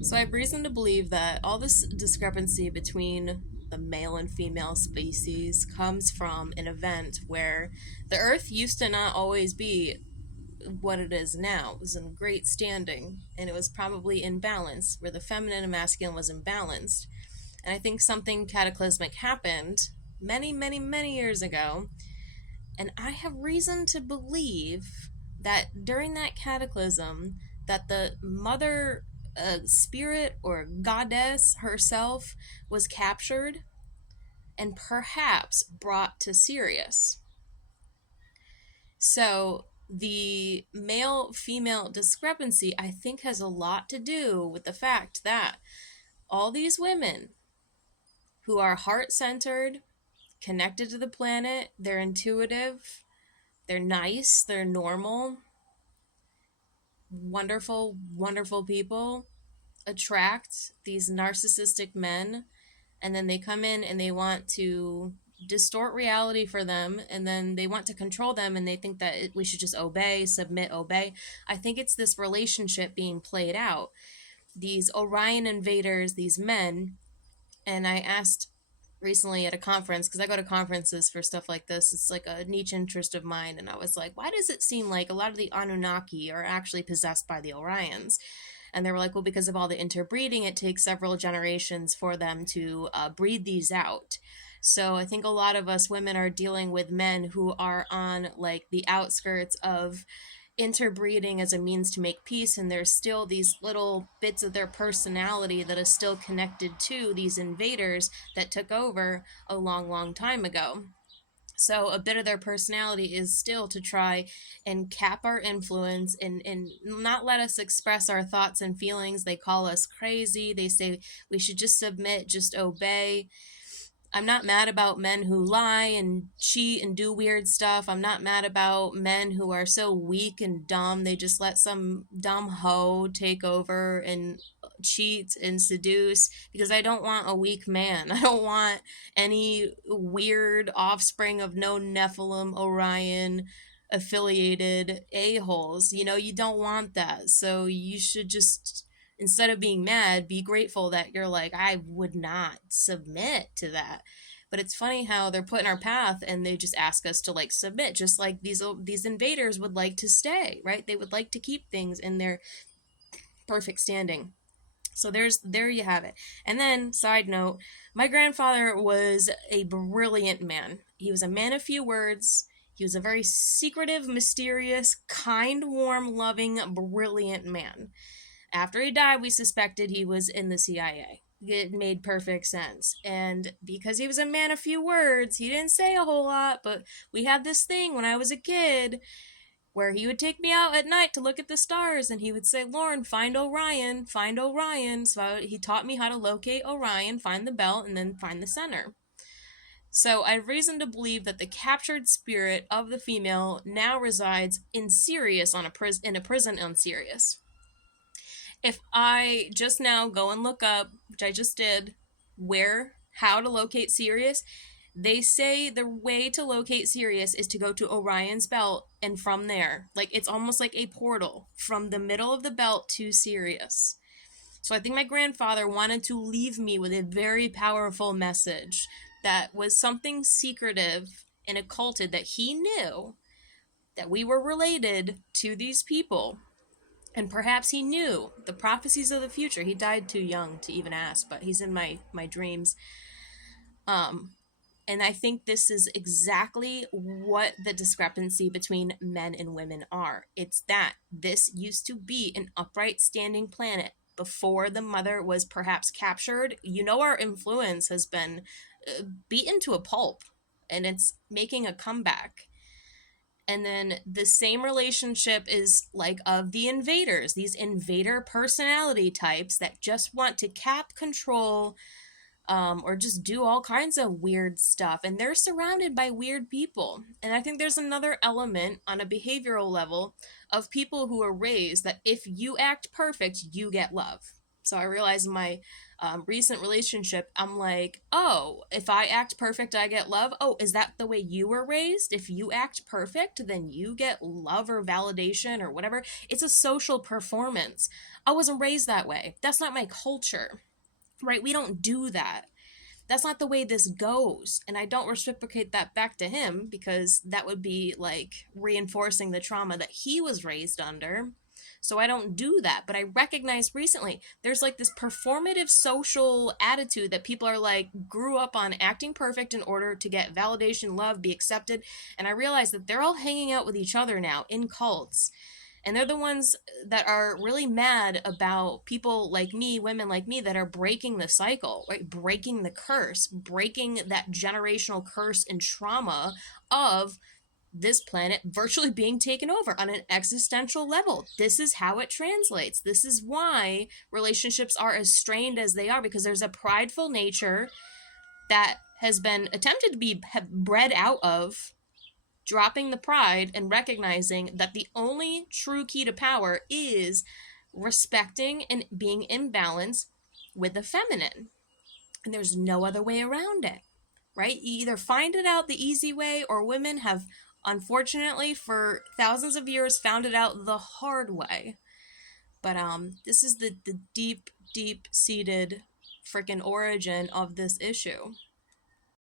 So I have reason to believe that all this discrepancy between the male and female species comes from an event where the Earth used to not always be what it is now. It was in great standing, and it was probably in balance, where the feminine and masculine was imbalanced. And I think something cataclysmic happened many, many, many years ago, and I have reason to believe that during that cataclysm, that the mother spirit or goddess herself was captured and perhaps brought to Sirius. So the male female discrepancy, I think, has a lot to do with the fact that all these women who are heart centered, connected to the planet, they're intuitive, they're nice, they're normal, wonderful, wonderful people, attract these narcissistic men, and then they come in and they want to distort reality for them, and then they want to control them, and they think that we should just obey, submit, obey. I think it's this relationship being played out. These Orion invaders, these men, and I asked recently at a conference, because I go to conferences for stuff like this, it's like a niche interest of mine, and I was like, why does it seem like a lot of the Anunnaki are actually possessed by the Orions? And they were like, well, because of all the interbreeding, it takes several generations for them to breed these out. So I think a lot of us women are dealing with men who are on like the outskirts of interbreeding as a means to make peace, and there's still these little bits of their personality that is still connected to these invaders that took over a long, long time ago. So a bit of their personality is still to try and cap our influence, and not let us express our thoughts and feelings. They call us crazy. They say we should just submit, just obey. I'm not mad about men who lie and cheat and do weird stuff. I'm not mad about men who are so weak and dumb. They just let some dumb hoe take over and cheat and seduce, because I don't want a weak man. I don't want any weird offspring of no Nephilim, Orion affiliated a-holes. You don't want that. So you should just, instead of being mad, be grateful that you're like, I would not submit to that. But it's funny how they're put in our path and they just ask us to like submit, just like these invaders would like to stay, right? They would like to keep things in their perfect standing. So there you have it. And then, side note, my grandfather was a brilliant man. He was a man of few words. He was a very secretive, mysterious, kind, warm, loving, brilliant man. After he died, we suspected he was in the CIA. It made perfect sense. And because he was a man of few words, he didn't say a whole lot, but we had this thing when I was a kid where he would take me out at night to look at the stars, and he would say, Lauren, find Orion, find Orion. So he taught me how to locate Orion, find the belt, and then find the center. So I have reason to believe that the captured spirit of the female now resides in Sirius in a prison on Sirius. If I just now go and look up, which I just did, how to locate Sirius, they say the way to locate Sirius is to go to Orion's belt, and from there, like it's almost like a portal from the middle of the belt to Sirius. So I think my grandfather wanted to leave me with a very powerful message that was something secretive and occulted, that he knew that we were related to these people, and perhaps he knew the prophecies of the future. He died too young to even ask, but he's in my dreams. Um, and I think this is exactly what the discrepancy between men and women are. It's that this used to be an upright standing planet before the mother was perhaps captured. Our influence has been beaten to a pulp, and it's making a comeback. And then the same relationship is like of the invaders, these invader personality types that just want to cap, control, or just do all kinds of weird stuff. And they're surrounded by weird people. And I think there's another element on a behavioral level of people who are raised that if you act perfect, you get love. So I realized in my recent relationship, I'm like, oh, if I act perfect, I get love. Oh, is that the way you were raised? If you act perfect, then you get love or validation or whatever. It's a social performance. I wasn't raised that way. That's not my culture, right? We don't do that. That's not the way this goes. And I don't reciprocate that back to him because that would be like reinforcing the trauma that he was raised under. So I don't do that. But I recognized recently there's like this performative social attitude that people are like grew up on acting perfect in order to get validation, love, be accepted. And I realized that they're all hanging out with each other now in cults, and they're the ones that are really mad about people like me, women like me, that are breaking the cycle, right? Breaking the curse, breaking that generational curse and trauma of this planet virtually being taken over on an existential level. This is how it translates. This is why relationships are as strained as they are, because there's a prideful nature that has been attempted to be bred out of dropping the pride and recognizing that the only true key to power is respecting and being in balance with the feminine. And there's no other way around it, right? You either find it out the easy way, or women have, unfortunately, for thousands of years, found it out the hard way. But this is the deep, deep seated freaking origin of this issue.